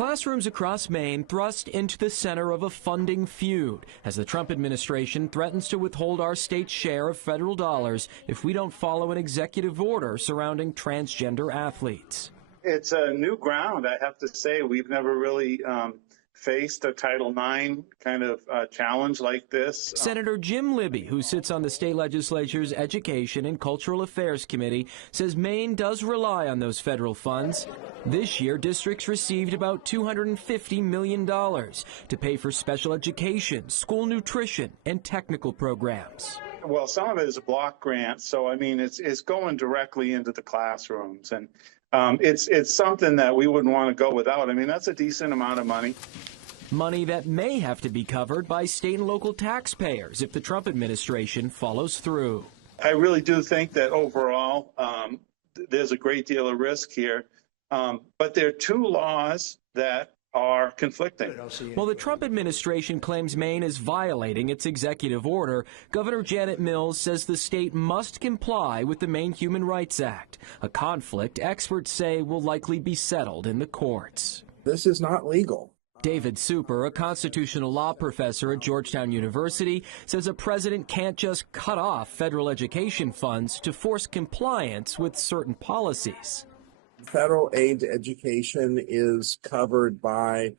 Classrooms across Maine thrust into the center of a funding feud as the Trump administration threatens to withhold our state's share of federal dollars if we don't follow an executive order surrounding transgender athletes. It's a new ground, I have to say. We've never really faced a Title IX kind of challenge like this. Senator Jim Libby, who sits on the state legislature's Education and Cultural Affairs Committee, says Maine does rely on those federal funds. This year, districts received about $250 million to pay for special education, school nutrition, and technical programs. Well, some of it is a block grant, so I mean, it's going directly into the classrooms, and it's something that we wouldn't want to go without. I mean, that's a decent amount of money. Money that may have to be covered by state and local taxpayers if the Trump administration follows through. I really do think that overall there's a great deal of risk here, but there are two laws that are conflicting. While the Trump administration claims Maine is violating its executive order, Governor Janet Mills says the state must comply with the Maine Human Rights Act, a conflict experts say will likely be settled in the courts. This is not legal. David Super, a constitutional law professor at Georgetown University, says a president can't just cut off federal education funds to force compliance with certain policies. Federal aid to education is covered by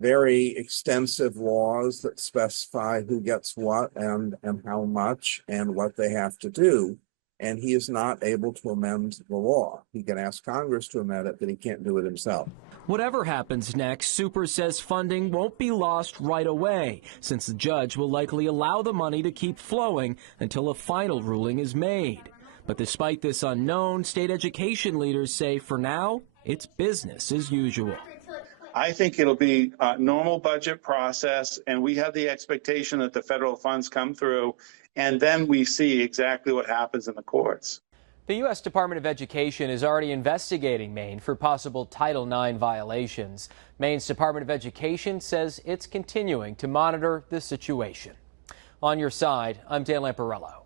very extensive laws that specify who gets what and how much and what they have to do. And he is not able to amend the law. He can ask Congress to amend it, but he can't do it himself. Whatever happens next, Super says funding won't be lost right away, since the judge will likely allow the money to keep flowing until a final ruling is made. But despite this unknown, state education leaders say for now, it's business as usual. I think it'll be a normal budget process, and we have the expectation that the federal funds come through, and then we see exactly what happens in the courts. The U.S. Department of Education is already investigating Maine for possible Title IX violations. Maine's Department of Education says it's continuing to monitor the situation. On your side, I'm Dan Lamparello.